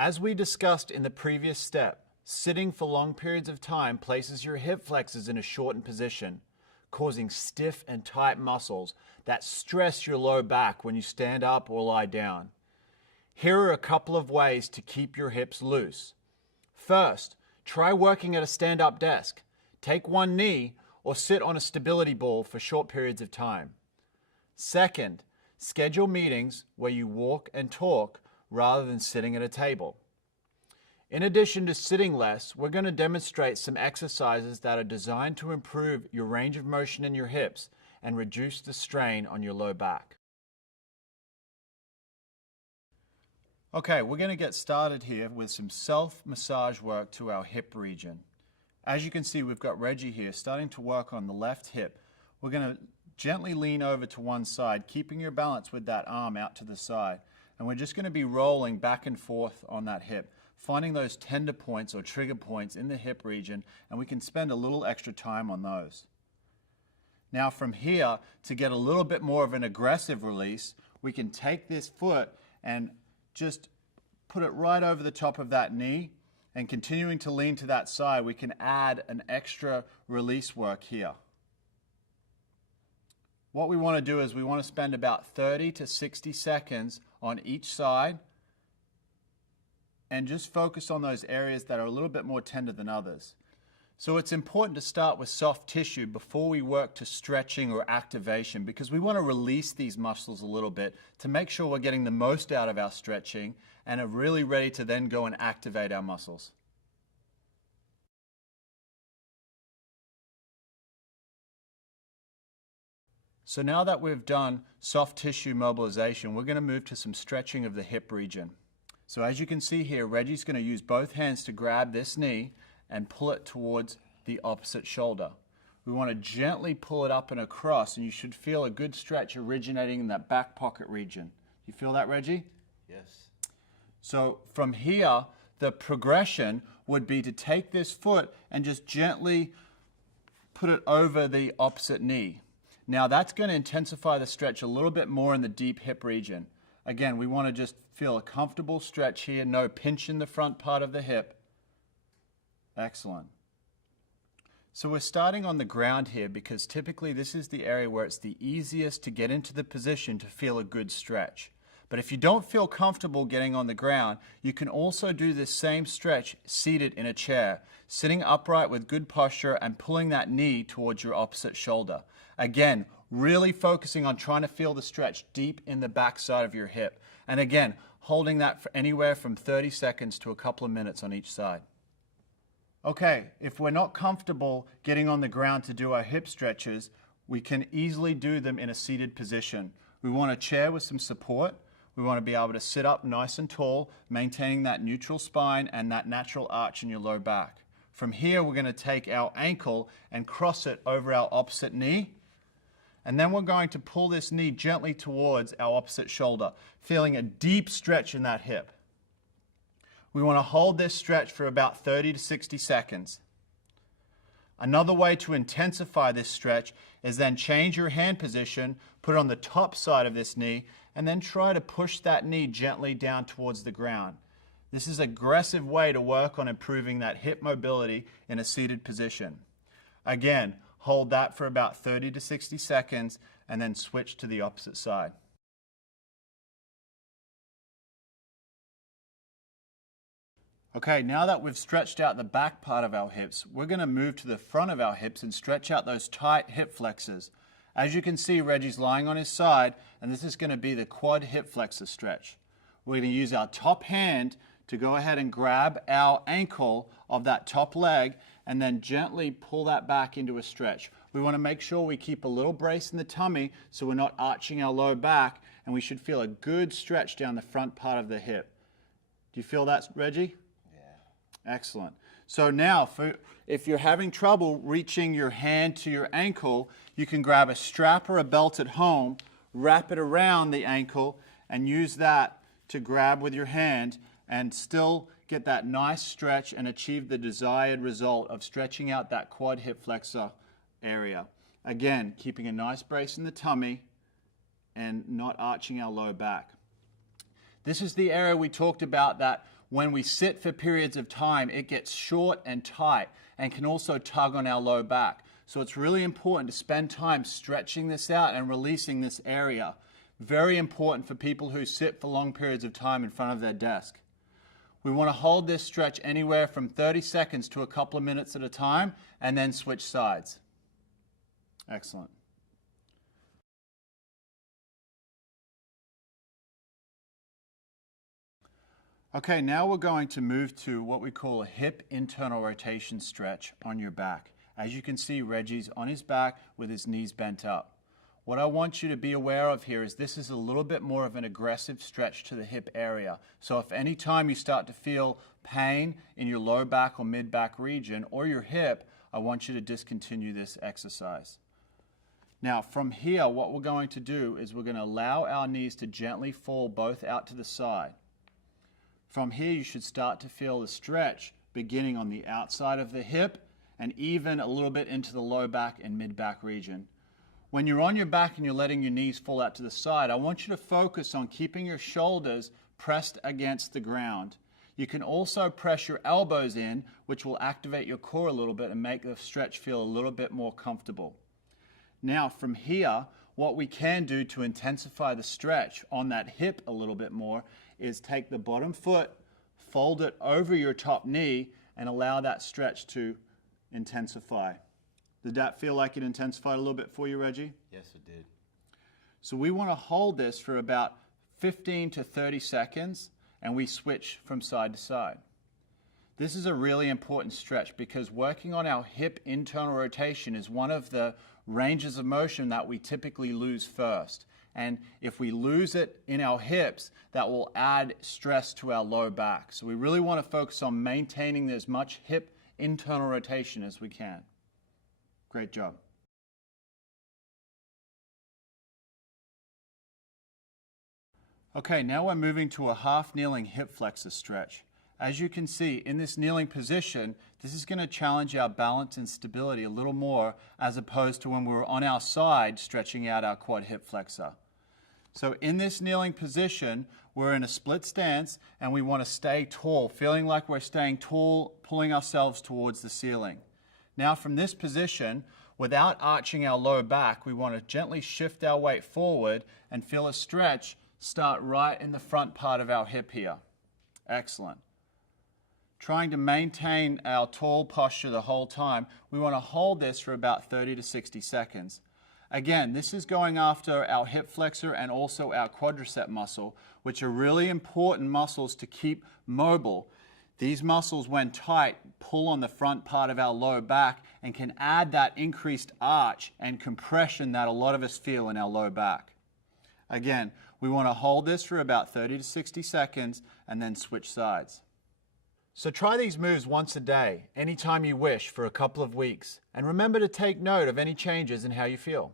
As we discussed in the previous step, sitting for long periods of time places your hip flexors in a shortened position, causing stiff and tight muscles that stress your low back when you stand up or lie down. Here are a couple of ways to keep your hips loose. First, try working at a stand-up desk. Take one knee or sit on a stability ball for short periods of time. Second, schedule meetings where you walk and talk rather than sitting at a table. In addition to sitting less, we're going to demonstrate some exercises that are designed to improve your range of motion in your hips and reduce the strain on your low back. Okay, we're going to get started here with some self-massage work to our hip region. As you can see, we've got Reggie here starting to work on the left hip. We're going to gently lean over to one side, keeping your balance with that arm out to the side. And we're just going to be rolling back and forth on that hip, finding those tender points or trigger points in the hip region, and we can spend a little extra time on those. Now from here, to get a little bit more of an aggressive release, we can take this foot and just put it right over the top of that knee, and continuing to lean to that side, we can add an extra release work here. What we want to do is we want to spend about 30 to 60 seconds on each side and just focus on those areas that are a little bit more tender than others. So it's important to start with soft tissue before we work to stretching or activation, because we want to release these muscles a little bit to make sure we're getting the most out of our stretching and are really ready to then go and activate our muscles. So now that we've done soft tissue mobilization, we're going to move to some stretching of the hip region. So as you can see here, Reggie's going to use both hands to grab this knee and pull it towards the opposite shoulder. We want to gently pull it up and across, and you should feel a good stretch originating in that back pocket region. You feel that, Reggie? Yes. So from here, the progression would be to take this foot and just gently put it over the opposite knee. Now that's going to intensify the stretch a little bit more in the deep hip region. Again, we want to just feel a comfortable stretch here, no pinch in the front part of the hip. Excellent. So we're starting on the ground here because typically this is the area where it's the easiest to get into the position to feel a good stretch. But if you don't feel comfortable getting on the ground, you can also do this same stretch seated in a chair, sitting upright with good posture and pulling that knee towards your opposite shoulder. Again, really focusing on trying to feel the stretch deep in the back side of your hip. And again, holding that for anywhere from 30 seconds to a couple of minutes on each side. Okay, if we're not comfortable getting on the ground to do our hip stretches, we can easily do them in a seated position. We want a chair with some support. We want to be able to sit up nice and tall, maintaining that neutral spine and that natural arch in your low back. From here, we're going to take our ankle and cross it over our opposite knee. And then we're going to pull this knee gently towards our opposite shoulder, feeling a deep stretch in that hip. We want to hold this stretch for about 30 to 60 seconds. Another way to intensify this stretch is then change your hand position, put it on the top side of this knee, and then try to push that knee gently down towards the ground. This is an aggressive way to work on improving that hip mobility in a seated position. Again, hold that for about 30 to 60 seconds and then switch to the opposite side. Okay, now that we've stretched out the back part of our hips, we're going to move to the front of our hips and stretch out those tight hip flexors. As you can see, Reggie's lying on his side, and this is going to be the quad hip flexor stretch. We're going to use our top hand to go ahead and grab our ankle of that top leg and then gently pull that back into a stretch. We want to make sure we keep a little brace in the tummy so we're not arching our low back, and we should feel a good stretch down the front part of the hip. Do you feel that, Reggie? Excellent. So now, if you're having trouble reaching your hand to your ankle, you can grab a strap or a belt at home, wrap it around the ankle, and use that to grab with your hand and still get that nice stretch and achieve the desired result of stretching out that quad hip flexor area. Again, keeping a nice brace in the tummy and not arching our low back. This is the area we talked about that when we sit for periods of time, it gets short and tight and can also tug on our low back. So it's really important to spend time stretching this out and releasing this area. Very important for people who sit for long periods of time in front of their desk. We want to hold this stretch anywhere from 30 seconds to a couple of minutes at a time and then switch sides. Excellent. Okay, now we're going to move to what we call a hip internal rotation stretch on your back. As you can see, Reggie's on his back with his knees bent up. What I want you to be aware of here is this is a little bit more of an aggressive stretch to the hip area. So if any time you start to feel pain in your low back or mid back region or your hip, I want you to discontinue this exercise. Now from here, what we're going to do is we're going to allow our knees to gently fall both out to the side. From here, you should start to feel the stretch beginning on the outside of the hip and even a little bit into the low back and mid back region. When you're on your back and you're letting your knees fall out to the side, I want you to focus on keeping your shoulders pressed against the ground. You can also press your elbows in, which will activate your core a little bit and make the stretch feel a little bit more comfortable. Now from here, what we can do to intensify the stretch on that hip a little bit more is take the bottom foot, fold it over your top knee, and allow that stretch to intensify. Did that feel like it intensified a little bit for you, Reggie? Yes, it did. So we want to hold this for about 15 to 30 seconds, and we switch from side to side. This is a really important stretch because working on our hip internal rotation is one of the ranges of motion that we typically lose first. And if we lose it in our hips, that will add stress to our low back. So we really want to focus on maintaining as much hip internal rotation as we can. Great job. Okay, now we're moving to a half kneeling hip flexor stretch. As you can see, in this kneeling position, this is going to challenge our balance and stability a little more as opposed to when we were on our side stretching out our quad hip flexor. So in this kneeling position, we're in a split stance and we want to stay tall, feeling like we're staying tall, pulling ourselves towards the ceiling. Now from this position, without arching our low back, we want to gently shift our weight forward and feel a stretch start right in the front part of our hip here. Excellent. Trying to maintain our tall posture the whole time, we want to hold this for about 30 to 60 seconds. Again, this is going after our hip flexor and also our quadricep muscle, which are really important muscles to keep mobile. These muscles, when tight, pull on the front part of our low back and can add that increased arch and compression that a lot of us feel in our low back. Again, we want to hold this for about 30 to 60 seconds and then switch sides. So try these moves once a day, anytime you wish, for a couple of weeks. And remember to take note of any changes in how you feel.